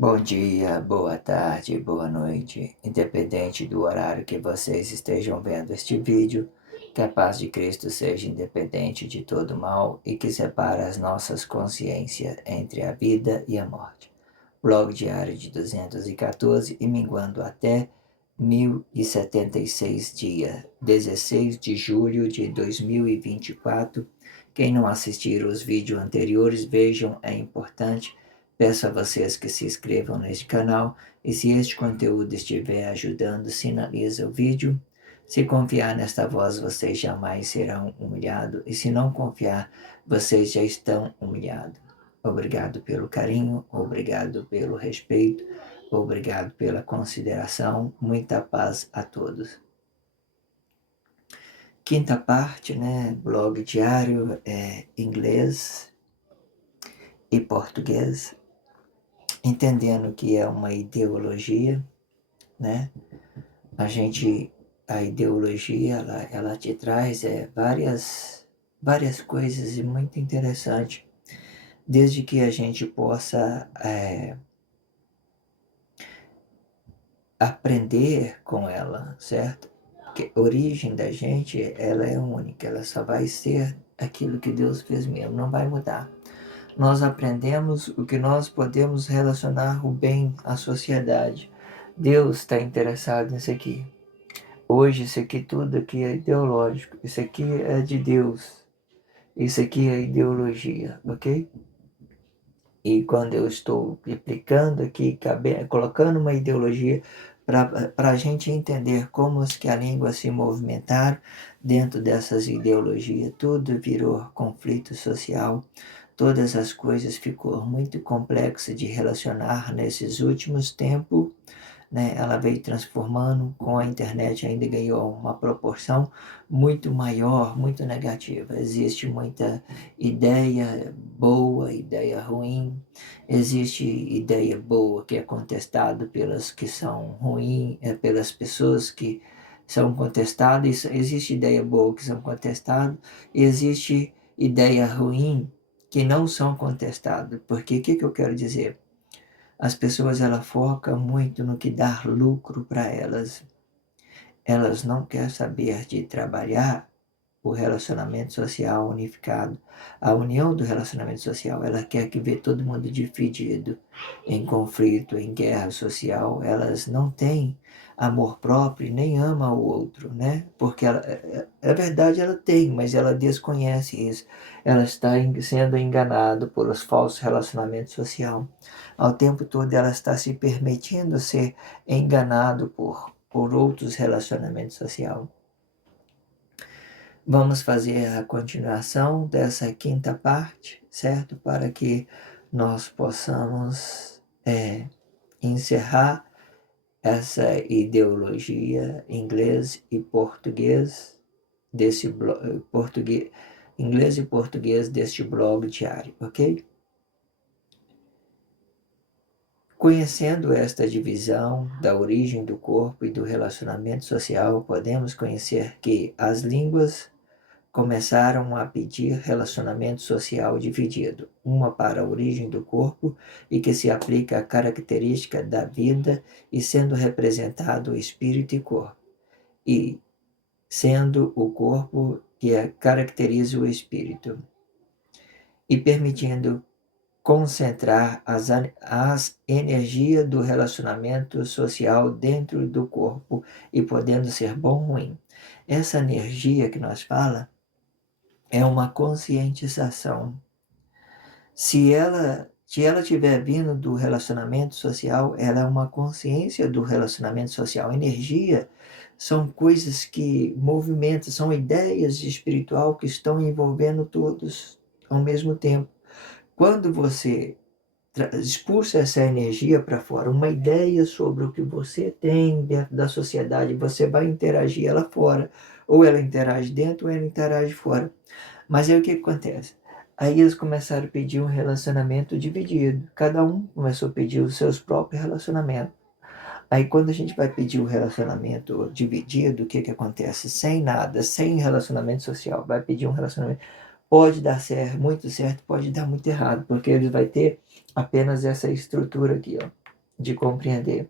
Bom dia, boa tarde, boa noite, independente do horário que vocês estejam vendo este vídeo, que a paz de Cristo seja independente de todo mal e que separe as nossas consciências entre a vida e a morte. Blog diário de 214 e minguando até 1076 dias, 16 de julho de 2024. Quem não assistir os vídeos anteriores, vejam, é importante. Peço a vocês que se inscrevam neste canal e se este conteúdo estiver ajudando, sinalize o vídeo. Se confiar nesta voz, vocês jamais serão humilhados e se não confiar, vocês já estão humilhados. Obrigado pelo carinho, obrigado pelo respeito, obrigado pela consideração. Muita paz a todos. Quinta parte, né? Blog diário, inglês e português. Entendendo que é uma ideologia, né? A ideologia, ela te traz várias coisas e muito interessante, desde que a gente possa aprender com ela, certo? Porque a origem da gente, ela é única, ela só vai ser aquilo que Deus fez mesmo, não vai mudar. Nós aprendemos o que nós podemos relacionar o bem à sociedade. Deus está interessado nisso aqui. Hoje, isso aqui tudo aqui é ideológico. Isso aqui é de Deus. Isso aqui é ideologia, ok? E quando eu estou aplicando aqui, colocando uma ideologia para a gente entender como que a língua se movimentaram dentro dessas ideologias, tudo virou conflito social. Todas as coisas ficou muito complexo de relacionar nesses últimos tempos, né? Ela veio transformando, com a internet ainda ganhou uma proporção muito maior, muito negativa. Existe muita ideia boa, ideia ruim. Existe ideia boa que é contestada pelas que são ruins, pelas pessoas que são contestadas. Existe ideia boa que são contestadas. Existe ideia ruim que não são contestados. Porque o que eu quero dizer? As pessoas elas focam muito no que dá lucro para elas. Elas não querem saber de trabalhar o relacionamento social unificado. A união do relacionamento social, ela quer que vê todo mundo dividido, em conflito, em guerra social. Elas não têm amor próprio e nem ama o outro, né? Porque ela, é verdade, ela tem, mas ela desconhece isso. Ela está sendo enganada pelos falsos relacionamentos sociais. Ao tempo todo ela está se permitindo ser enganado por outros relacionamentos sociais. Vamos fazer a continuação dessa quinta parte, certo? Para que nós possamos encerrar essa ideologia inglês e português inglês e português deste blog diário, ok? Conhecendo esta divisão da origem do corpo e do relacionamento social, podemos conhecer que as línguas começaram a pedir relacionamento social dividido, uma para a origem do corpo e que se aplica à característica da vida e sendo representado o espírito e corpo, e sendo o corpo que caracteriza o espírito, e permitindo concentrar as energias do relacionamento social dentro do corpo e podendo ser bom ou ruim. Essa energia que nós falamos é uma conscientização. Se ela estiver vindo do relacionamento social, ela é uma consciência do relacionamento social. Energia são coisas que movimentam, são ideias espiritual que estão envolvendo todos ao mesmo tempo. Quando você expulsa essa energia para fora, uma ideia sobre o que você tem dentro da sociedade, você vai interagir ela fora. Ou ela interage dentro ou ela interage fora. Mas aí o que acontece? Aí eles começaram a pedir um relacionamento dividido. Cada um começou a pedir os seus próprios relacionamentos. Aí quando a gente vai pedir o relacionamento dividido, o que acontece? Sem nada, sem relacionamento social, vai pedir um relacionamento. Pode dar certo, pode dar muito errado, porque ele vai ter apenas essa estrutura aqui, ó. de compreender.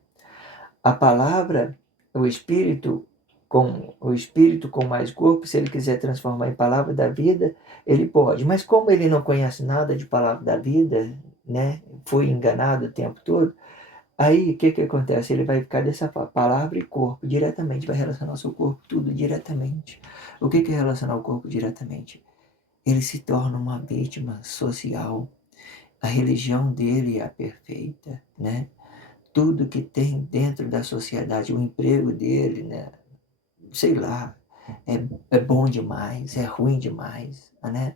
A palavra, o espírito com mais corpo, se ele quiser transformar em palavra da vida, ele pode. Mas como ele não conhece nada de palavra da vida, né? Foi enganado o tempo todo, aí o que acontece? Ele vai ficar dessa palavra e corpo diretamente, vai relacionar o seu corpo tudo diretamente. O que é relacionar o corpo diretamente? Ele se torna uma vítima social. A religião dele é a perfeita, né? Tudo que tem dentro da sociedade, o emprego dele, né? Sei lá, é bom demais, é ruim demais, né?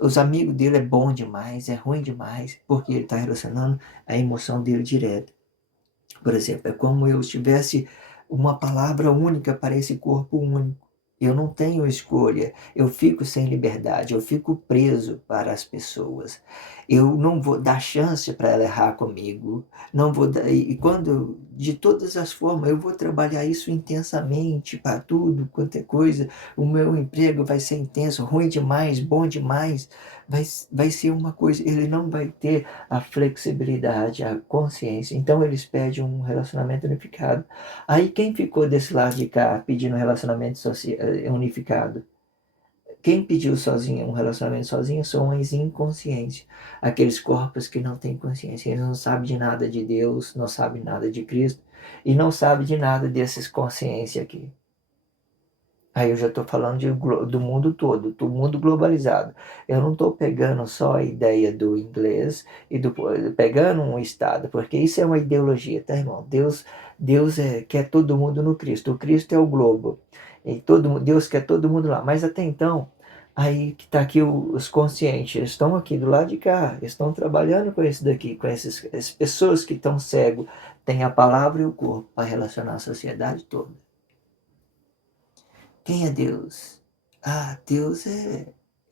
Os amigos dele é bom demais, é ruim demais, porque ele está relacionando a emoção dele direto. Por exemplo, é como eu tivesse uma palavra única para esse corpo único. Eu não tenho escolha, eu fico sem liberdade, eu fico preso para as pessoas. Eu não vou dar chance para ela errar comigo. Não vou dar, e quando, de todas as formas, eu vou trabalhar isso intensamente para tudo, quanto é coisa. O meu emprego vai ser intenso, ruim demais, bom demais. Vai ser uma coisa, ele não vai ter a flexibilidade, a consciência. Então eles pedem um relacionamento unificado. Aí quem ficou desse lado de cá pedindo um relacionamento unificado? Quem pediu sozinho um relacionamento sozinho são as inconsciências, aqueles corpos que não têm consciência, eles não sabem de nada de Deus, não sabem nada de Cristo e não sabem de nada dessas consciências aqui. Aí eu já estou falando do mundo todo, do mundo globalizado. Eu não estou pegando só a ideia do inglês e pegando um estado, porque isso é uma ideologia, tá, irmão? Deus quer todo mundo no Cristo. O Cristo é o globo. E Deus quer todo mundo lá. Mas até então, aí que está aqui os conscientes, eles estão aqui do lado de cá, eles estão trabalhando com esse daqui, com essas pessoas que estão cegos, tem a palavra e o corpo para relacionar a sociedade toda. Quem é Deus? Ah, Deus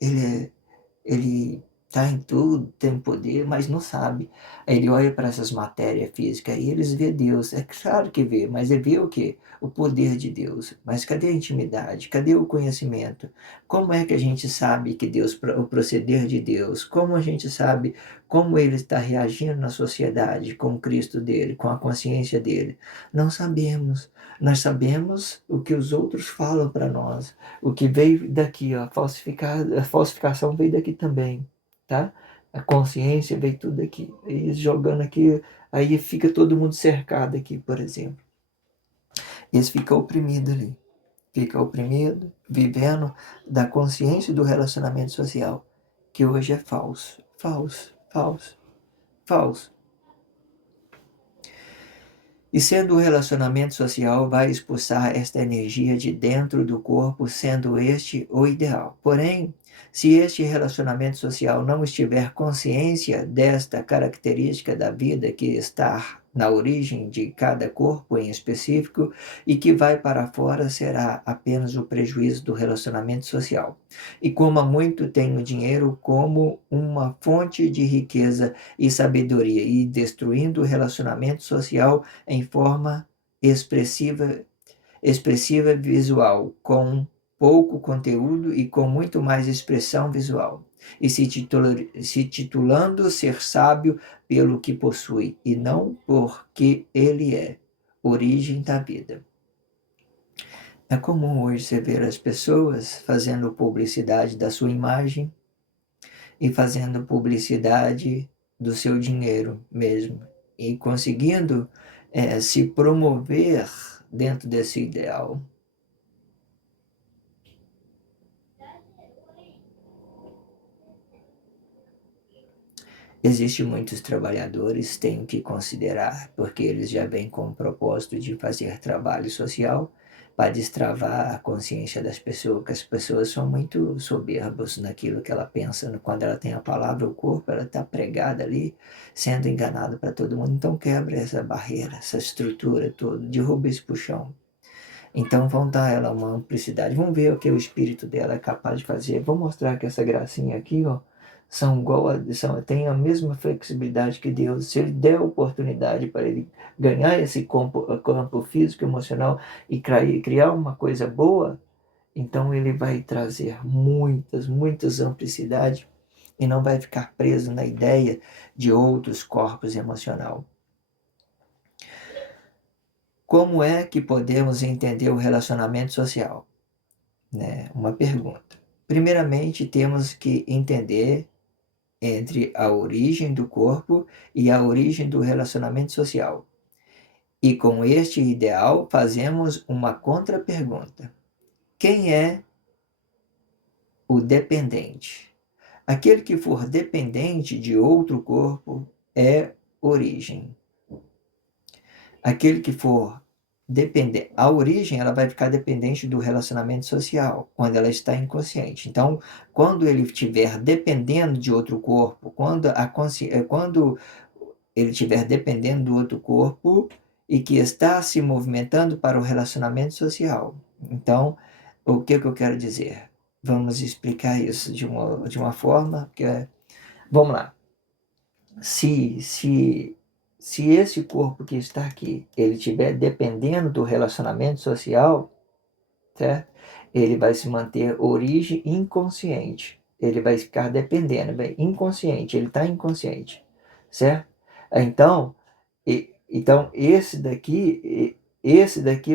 ele está em tudo, tem poder, mas não sabe. Aí ele olha para essas matérias físicas e eles vê Deus. É claro que vê, mas ele vê o quê? O poder de Deus. Mas cadê a intimidade? Cadê o conhecimento? Como é que a gente sabe que Deus, o proceder de Deus? Como a gente sabe como ele está reagindo na sociedade com o Cristo dele, com a consciência dele? Não sabemos. Nós sabemos o que os outros falam para nós. O que veio daqui, ó, a falsificação veio daqui também, tá? A consciência veio tudo aqui. E jogando aqui, aí fica todo mundo cercado aqui, por exemplo. Eles ficam oprimidos ali. Fica oprimido, vivendo da consciência do relacionamento social, que hoje é falso, falso, falso, falso. E sendo o relacionamento social, vai expulsar esta energia de dentro do corpo, sendo este o ideal. Porém, se este relacionamento social não estiver consciência desta característica da vida que está na origem de cada corpo em específico e que vai para fora, será apenas o prejuízo do relacionamento social. E como há muito tem o dinheiro como uma fonte de riqueza e sabedoria e destruindo o relacionamento social em forma expressiva, expressiva visual, com pouco conteúdo e com muito mais expressão visual, e se titulando ser sábio pelo que possui, e não porque ele é, origem da vida. É comum hoje você ver as pessoas fazendo publicidade da sua imagem e fazendo publicidade do seu dinheiro mesmo, e conseguindo se promover dentro desse ideal. Existem muitos trabalhadores, tenho que considerar, porque eles já vêm com o propósito de fazer trabalho social para destravar a consciência das pessoas, que as pessoas são muito soberbas naquilo que ela pensa, quando ela tem a palavra, o corpo, ela está pregada ali, sendo enganada para todo mundo. Então quebra essa barreira, essa estrutura toda, derruba esse puxão. Então vão dar a ela uma amplicidade, vamos ver o que o espírito dela é capaz de fazer. Vou mostrar que essa gracinha aqui, ó, tem a mesma flexibilidade que Deus. Se ele der a oportunidade para ele ganhar esse campo físico, emocional e criar uma coisa boa, então ele vai trazer muitas amplicidades e não vai ficar preso na ideia de outros corpos emocional. Como é que podemos entender o relacionamento social? Né? Uma pergunta. Primeiramente, temos que entender entre a origem do corpo e a origem do relacionamento social. E com este ideal, fazemos uma contrapergunta: quem é o dependente? Aquele que for dependente de outro corpo é origem. Aquele que for dependente, a origem ela vai ficar dependente do relacionamento social, quando ela está inconsciente. Então, quando ele estiver dependendo de outro corpo, quando ele estiver dependendo do outro corpo e que está se movimentando para o relacionamento social. Então, o que eu quero dizer? Vamos explicar isso de uma forma que vamos lá. Se esse corpo que está aqui, ele estiver dependendo do relacionamento social, certo? Ele vai se manter origem inconsciente. Ele vai ficar dependendo, inconsciente, ele está inconsciente, certo? Então, então esse daqui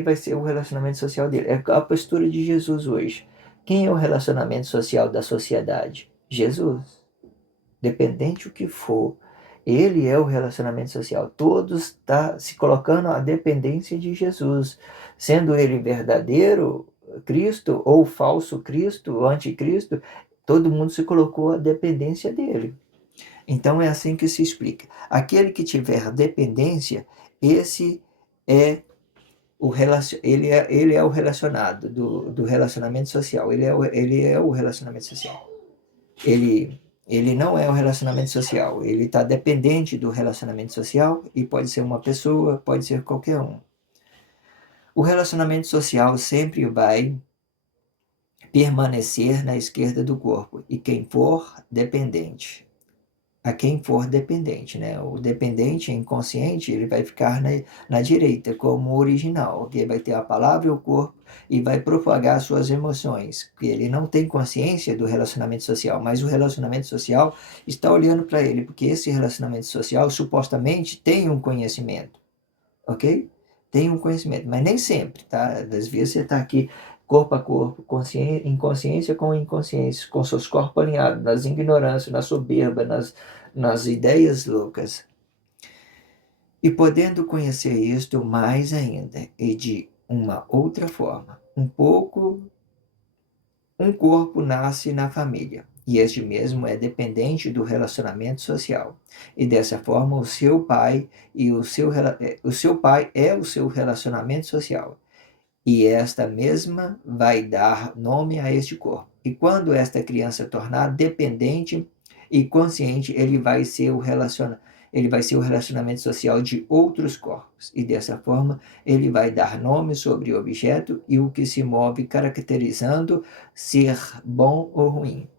vai ser o relacionamento social dele. É a postura de Jesus hoje. Quem é o relacionamento social da sociedade? Jesus. Dependente o que for, ele é o relacionamento social. Todos estão se colocando à dependência de Jesus, sendo ele verdadeiro Cristo ou falso Cristo, anticristo, todo mundo se colocou à dependência dele. Então é assim que se explica. Aquele que tiver dependência, esse é ele é o relacionado do relacionamento social. Ele é o relacionamento social. Ele não é o relacionamento social. Ele está dependente do relacionamento social e pode ser uma pessoa, pode ser qualquer um. O relacionamento social sempre vai permanecer na esquerda do corpo e quem for dependente. A quem for dependente, né? O dependente inconsciente, ele vai ficar na direita, como original, que vai ter a palavra e o corpo e vai propagar suas emoções, que ele não tem consciência do relacionamento social, mas o relacionamento social está olhando para ele, porque esse relacionamento social supostamente tem um conhecimento, ok? Tem um conhecimento, mas nem sempre, tá? Às vezes você está aqui corpo a corpo, inconsciência com inconsciência, com seus corpos alinhados, nas ignorâncias, na soberba, nas ideias loucas. E podendo conhecer isto mais ainda, e de uma outra forma, um corpo nasce na família, e este mesmo é dependente do relacionamento social. E dessa forma, o seu pai o seu pai é o seu relacionamento social. E esta mesma vai dar nome a este corpo. E quando esta criança tornar dependente e consciente, ele vai ser o relacionamento social de outros corpos. E dessa forma, ele vai dar nome sobre o objeto e o que se move, caracterizando ser bom ou ruim.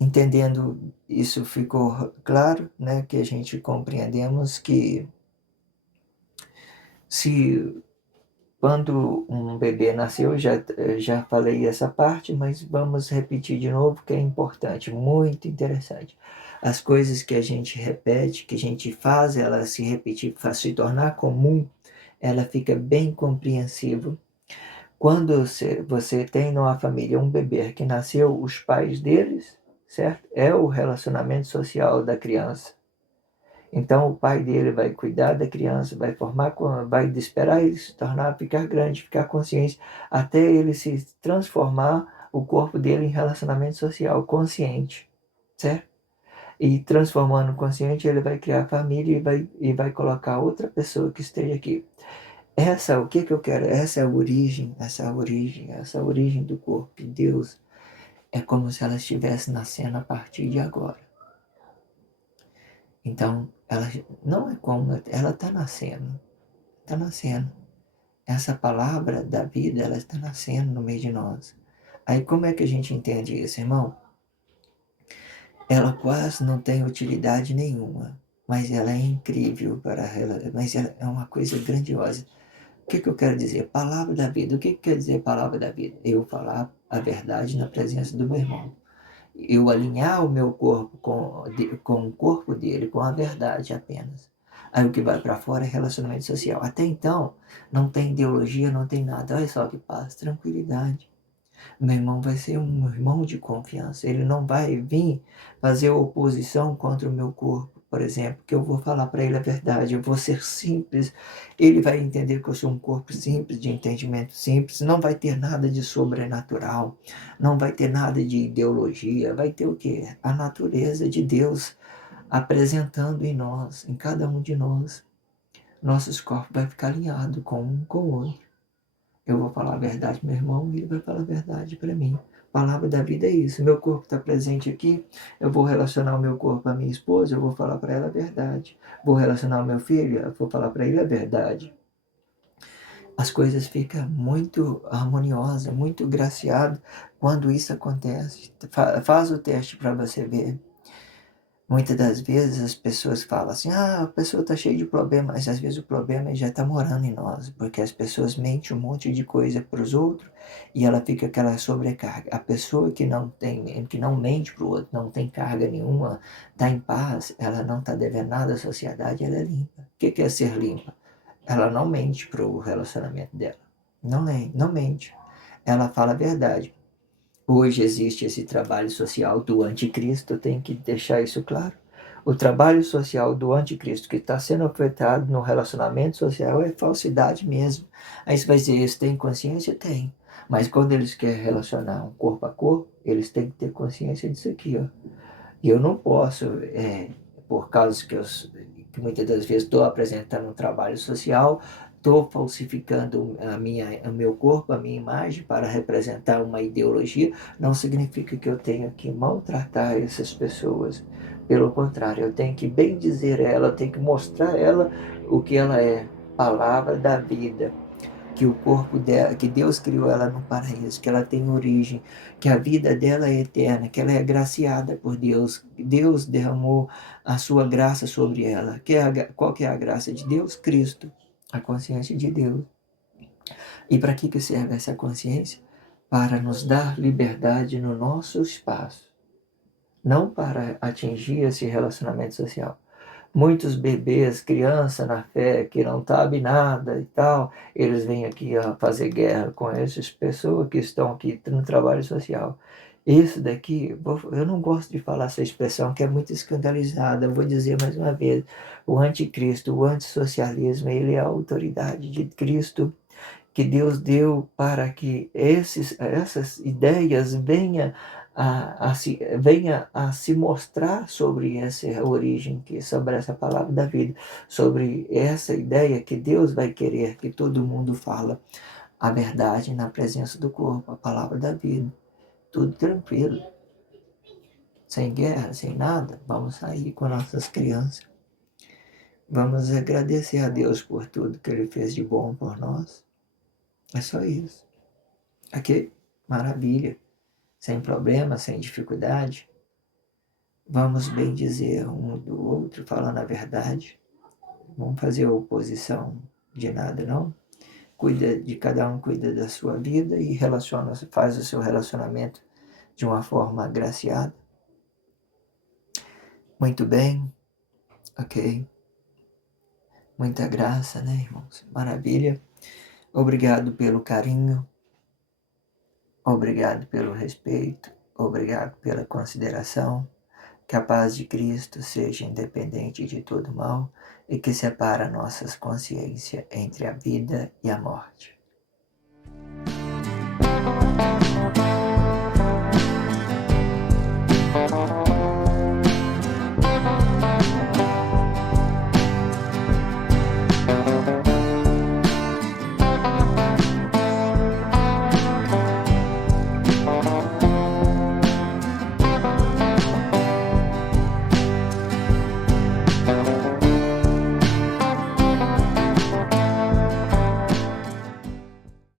Entendendo isso, ficou claro, né, que a gente compreendemos que se quando um bebê nasceu, já falei essa parte, mas vamos repetir de novo, que é importante, muito interessante. As coisas que a gente repete, que a gente faz, ela se repetir, se tornar comum, ela fica bem compreensível. Quando você tem numa família um bebê que nasceu, os pais deles, certo? É o relacionamento social da criança. Então o pai dele vai cuidar da criança, vai esperar ele se tornar, ficar grande, ficar consciente, até ele se transformar o corpo dele em relacionamento social consciente, certo? E transformando consciente, ele vai criar família e vai colocar outra pessoa que esteja aqui. O que eu quero? Essa é a origem, essa origem do corpo de Deus. É como se ela estivesse nascendo a partir de agora. Então, ela não é como, ela está nascendo. Está nascendo. Essa palavra da vida, ela está nascendo no meio de nós. Aí como é que a gente entende isso, irmão? Ela quase não tem utilidade nenhuma, mas ela é incrível mas ela é uma coisa grandiosa. O que eu quero dizer? Palavra da vida. O que quer dizer palavra da vida? Eu falar a verdade na presença do meu irmão. Eu alinhar o meu corpo com o corpo dele, com a verdade apenas. Aí o que vai para fora é relacionamento social. Até então, não tem ideologia, não tem nada. Olha só que paz, tranquilidade. Meu irmão vai ser um irmão de confiança. Ele não vai vir fazer oposição contra o meu corpo, por exemplo, que eu vou falar para ele a verdade, eu vou ser simples. Ele vai entender que eu sou um corpo simples, de entendimento simples. Não vai ter nada de sobrenatural, não vai ter nada de ideologia. Vai ter o quê? A natureza de Deus apresentando em nós, em cada um de nós. Nossos corpos vai ficar alinhado com um com o outro. Eu vou falar a verdade para meu irmão e ele vai falar a verdade para mim. Palavra da vida é isso. Meu corpo está presente aqui. Eu vou relacionar o meu corpo à minha esposa. Eu vou falar para ela a verdade. Vou relacionar o meu filho. Eu vou falar para ele a verdade. As coisas ficam muito harmoniosas, muito graciadas quando isso acontece. Faz o teste para você ver. Muitas das vezes as pessoas falam assim, a pessoa está cheia de problemas, mas às vezes o problema já está morando em nós, porque as pessoas mentem um monte de coisa para os outros e ela fica aquela sobrecarga. A pessoa que não mente para o outro, não tem carga nenhuma, está em paz, ela não está devendo nada à sociedade, ela é limpa. O que é ser limpa? Ela não mente para o relacionamento dela, não mente, ela fala a verdade. Hoje existe esse trabalho social do anticristo, eu tenho que deixar isso claro. O trabalho social do anticristo que está sendo ofertado no relacionamento social é falsidade mesmo. Aí você vai dizer, eles têm consciência? Tem. Mas quando eles querem relacionar um corpo a corpo, eles têm que ter consciência disso aqui, ó. E eu não posso, por causa que muitas das vezes estou apresentando um trabalho social, estou falsificando o meu corpo, a minha imagem para representar uma ideologia, não significa que eu tenho que maltratar essas pessoas. Pelo contrário, eu tenho que bem dizer ela, eu tenho que mostrar a ela o que ela é, palavra da vida, que o corpo dela, que Deus criou ela no paraíso, que ela tem origem, que a vida dela é eterna, que ela é agraciada por Deus. Deus derramou a sua graça sobre ela. Qual que é a graça de Deus? Cristo, a consciência de Deus. E para que serve essa consciência? Para nos dar liberdade no nosso espaço, não para atingir esse relacionamento social. Muitos bebês, crianças na fé, que não sabem nada e tal, eles vêm aqui a fazer guerra com essas pessoas que estão aqui no trabalho social. Isso daqui, eu não gosto de falar essa expressão que é muito escandalizada, eu vou dizer mais uma vez, o anticristo, o antissocialismo, ele é a autoridade de Cristo que Deus deu para que essas ideias venha a se mostrar sobre essa origem, sobre essa palavra da vida, sobre essa ideia que Deus vai querer que todo mundo fala a verdade na presença do corpo, a palavra da vida. Tudo tranquilo, sem guerra, sem nada. Vamos sair com nossas crianças. Vamos agradecer a Deus por tudo que Ele fez de bom por nós. É só isso. Ok? Maravilha. Sem problema, sem dificuldade. Vamos bem dizer um do outro, falando a verdade. Vamos fazer oposição de nada, não? Cuida de cada um, cuida da sua vida e faz o seu relacionamento de uma forma agraciada. Muito bem, ok? Muita graça, né, irmãos? Maravilha. Obrigado pelo carinho. Obrigado pelo respeito. Obrigado pela consideração. Que a paz de Cristo seja independente de todo mal e que separa nossas consciências entre a vida e a morte.